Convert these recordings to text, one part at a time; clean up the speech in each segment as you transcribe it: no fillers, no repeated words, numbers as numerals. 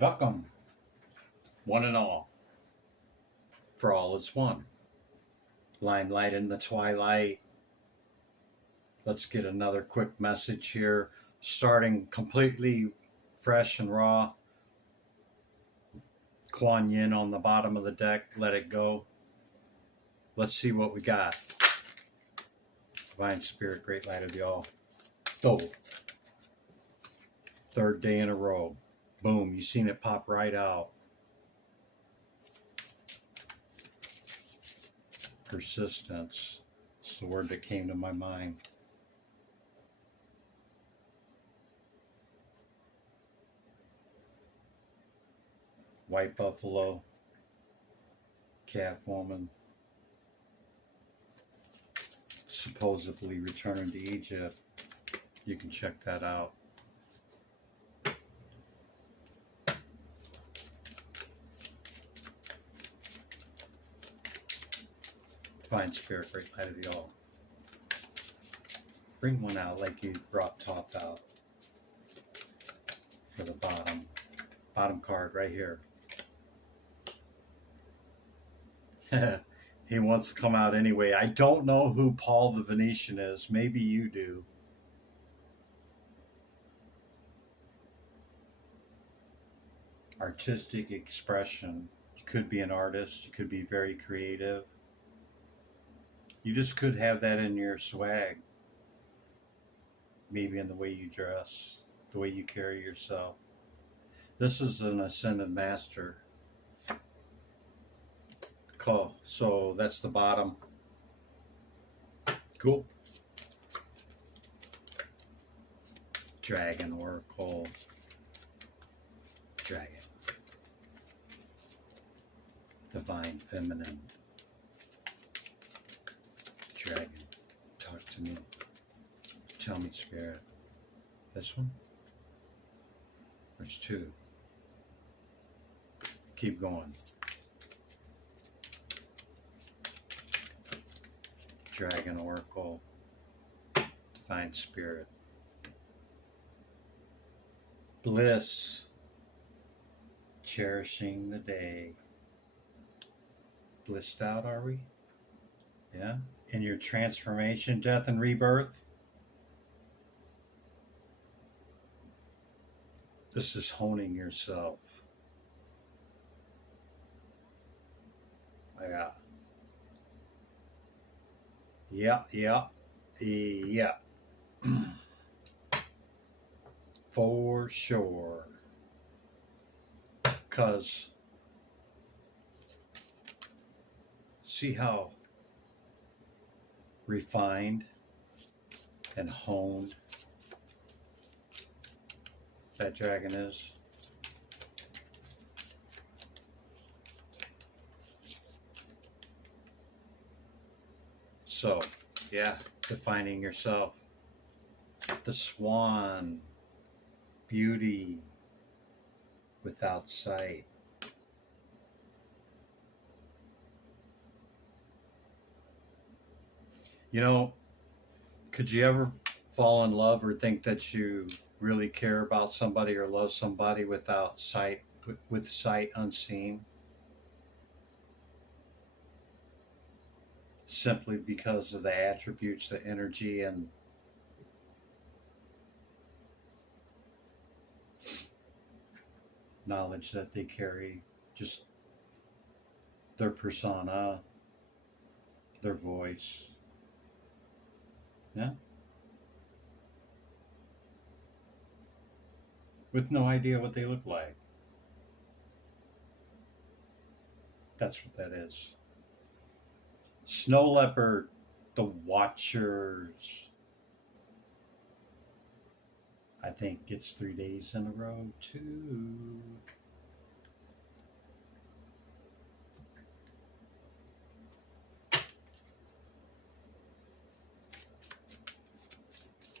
Welcome, one and all, for all is one. Limelight in the twilight. Let's get another quick message here, starting completely fresh and raw. Kuan Yin on the bottom of the deck, let it go. Let's see what we got. Divine Spirit, Great Light of the All. Thoth. Third day in a row. Boom, you seen it pop right out. Persistence. It's the word that came to my mind. White buffalo. Calf woman. Supposedly returning to Egypt. You can check that out. Divine Spirit, Great Light of the All. Bring one out like you brought Thoth out for the bottom card right here. He wants to come out anyway. I don't know who Paul the Venetian is. Maybe you do. Artistic expression. You could be an artist. You could be very creative. You just could have that in your swag. Maybe in the way you dress, the way you carry yourself. This is an ascended master. Cool. So that's the bottom. Cool. Dragon Oracle. Dragon. Divine Feminine. Dragon. Talk to me. Tell me, Spirit. This one? There's two. Keep going. Dragon Oracle. Divine Spirit. Bliss. Cherishing the day. Blissed out, are we? Yeah? In your transformation, death, and rebirth. This is honing yourself. Yeah. For sure. Because see how refined and honed that dragon is. So, yeah, defining yourself. The swan, beauty without sight. You know, could you ever fall in love or think that you really care about somebody or love somebody without sight, with sight unseen? Simply because of the attributes, the energy, and knowledge that they carry, just their persona, their voice. Yeah. With no idea what they look like. That's what that is. Snow leopard, the Watchers. I think it's 3 days in a row too.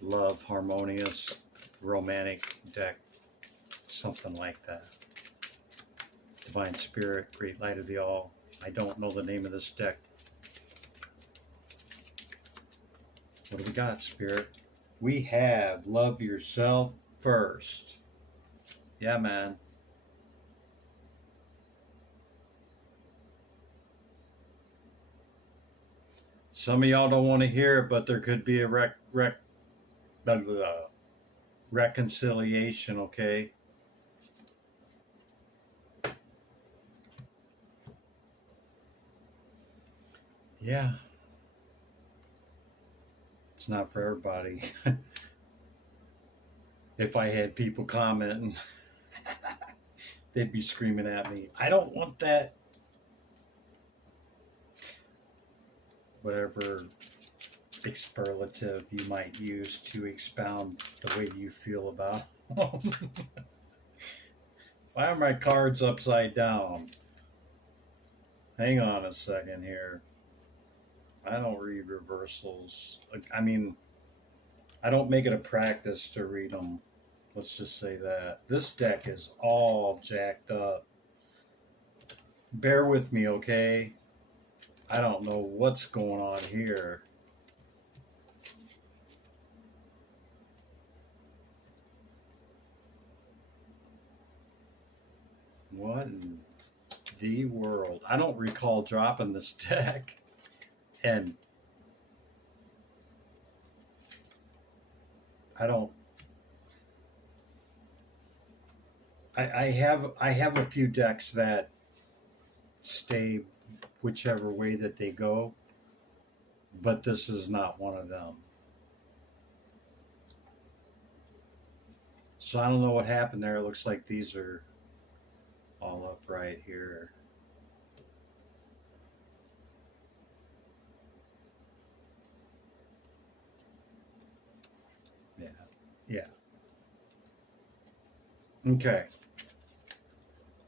Love, harmonious, romantic deck, something like that. Divine Spirit, Great Light of the All. I don't know the name of this deck. What do we got, Spirit? We have Love Yourself First. Yeah, man. Some of y'all don't want to hear it, but there could be a reconciliation, okay? Yeah. It's not for everybody. If I had people commenting, they'd be screaming at me, I don't want that. Whatever expletive you might use to expound the way you feel about them. Why are my cards upside down? Hang on a second here. I don't read reversals. I mean, I don't make it a practice to read them. Let's just say that. This deck is all jacked up. Bear with me, okay? I don't know what's going on here. What in the world? I don't recall dropping this deck. And I don't. I have a few decks that stay whichever way that they go, but this is not one of them. So I don't know what happened there. It looks like these are all up right here. Yeah. Okay.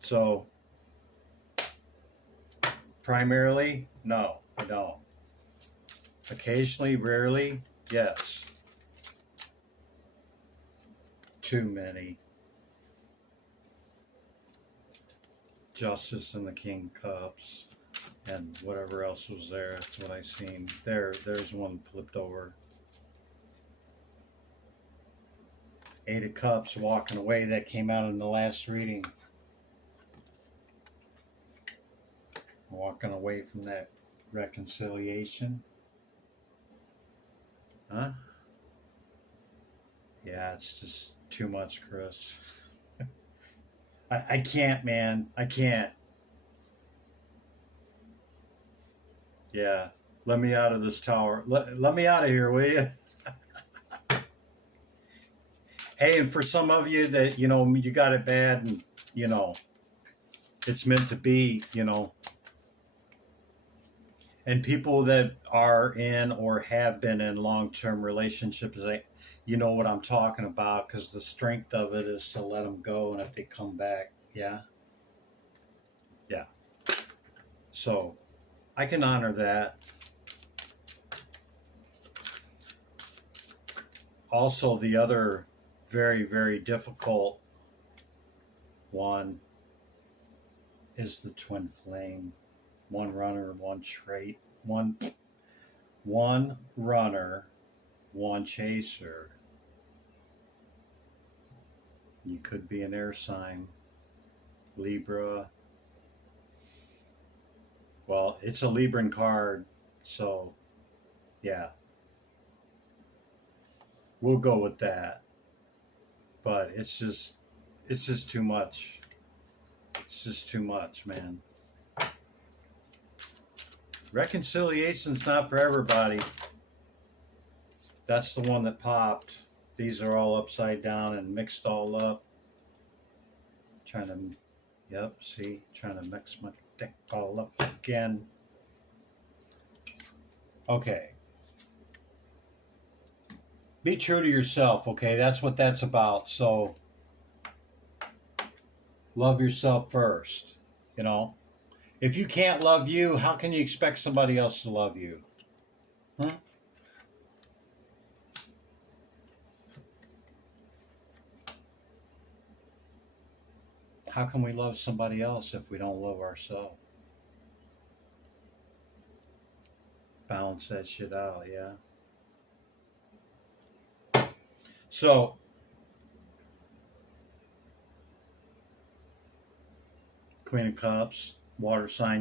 So primarily, no, I don't. Occasionally, rarely, yes. Too many. Justice and the King Cups and whatever else was there. That's what I seen. There's one flipped over. Eight of Cups walking away. That came out in the last reading. Walking away from that reconciliation. Huh? Yeah, it's just too much, Chris. I can't, man. I can't. Yeah. Let me out of this tower. Let me out of here, will you? Hey, and for some of you that, you got it bad and, it's meant to be, and people that are in or have been in long-term relationships, you know what I'm talking about, because the strength of it is to let them go, and if they come back, yeah. So I can honor that. Also, the other very, very difficult one is the twin flame. One runner, one trait. One runner, one chaser. You could be an air sign. Libra. Well, it's a Libran card, so yeah. We'll go with that. But it's just too much. It's just too much, man. Reconciliation's not for everybody. That's the one that popped. These are all upside down and mixed all up. Trying to mix my deck all up again. Okay. Be true to yourself, okay? That's what that's about. So love yourself first, If you can't love you, how can you expect somebody else to love you? How can we love somebody else if we don't love ourselves? Balance that shit out, yeah. So, Queen of Cups, water sign.